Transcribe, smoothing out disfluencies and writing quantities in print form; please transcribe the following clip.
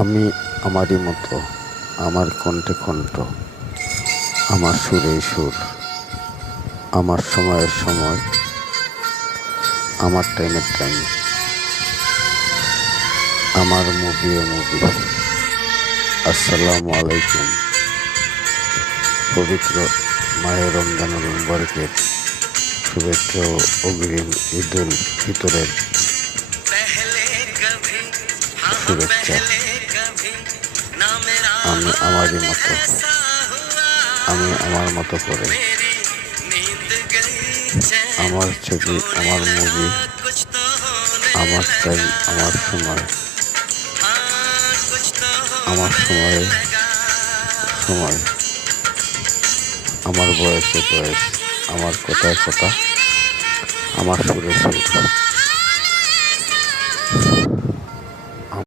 আমি আমারই মতো, আমার কণ্ঠে কণ্ঠ, আমার সুরে সুর, আমার সময়ের সময়, আমার টাইমের টাইম, আমার মুভি মুভি। আসসালামু আলাইকুম। পবিত্র মাহে রমজানুল মুবারকের শুভেচ্ছা ও অগ্রিম ঈদুল ফিতরের শুভেচ্ছা। আমি আমারই মতো, আমি আমার মতো করে, আমার ছবি, আমার মুভি, আমার টাইম, আমার সময়, আমার সময়ে সময়, আমার বয়সে বয়স, আমার কথায় কথা, আমার সুরে সুর।